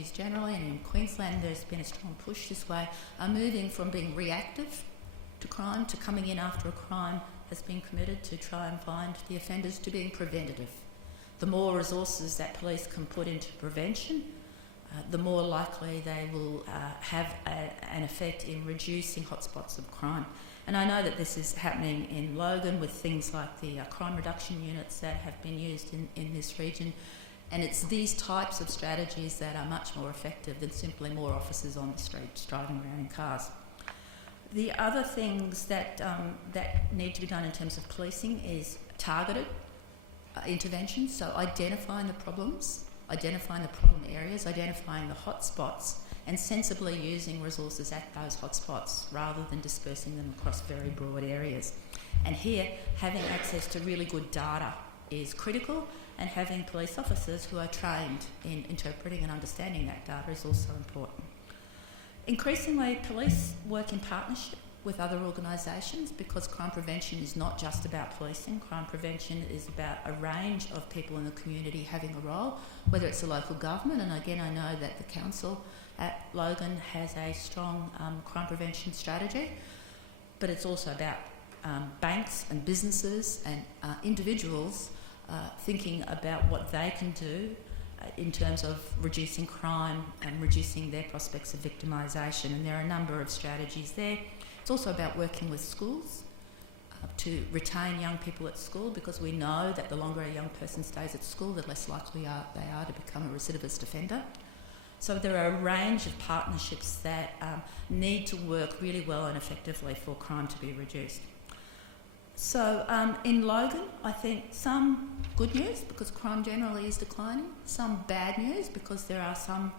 strategies generally, and in Queensland there's been a strong push this way, are moving from being reactive to crime to coming in after a crime has been committed to try and find the offenders, to being preventative. The more resources that police can put into prevention, the more likely they will have an effect in reducing hotspots of crime. And I know that this is happening in Logan with things like the crime reduction units that have been used in this region. And it's these types of strategies that are much more effective than simply more officers on the streets driving around in cars. The other things that need to be done in terms of policing is targeted interventions, so identifying the problems, identifying the problem areas, identifying the hotspots, and sensibly using resources at those hotspots rather than dispersing them across very broad areas. And here, having access to really good data is critical, and having police officers who are trained in interpreting and understanding that data is also important. Increasingly, police work in partnership with other organisations, because crime prevention is not just about policing. Crime prevention is about a range of people in the community having a role, whether it's the local government, and again I know that the council at Logan has a strong crime prevention strategy, but it's also about banks and businesses and individuals thinking about what they can do in terms of reducing crime and reducing their prospects of victimisation, and there are a number of strategies there. It's also about working with schools to retain young people at school, because we know that the longer a young person stays at school, the less likely they are to become a recidivist offender. So there are a range of partnerships that need to work really well and effectively for crime to be reduced. So in Logan, I think some good news, because crime generally is declining, some bad news, because there are some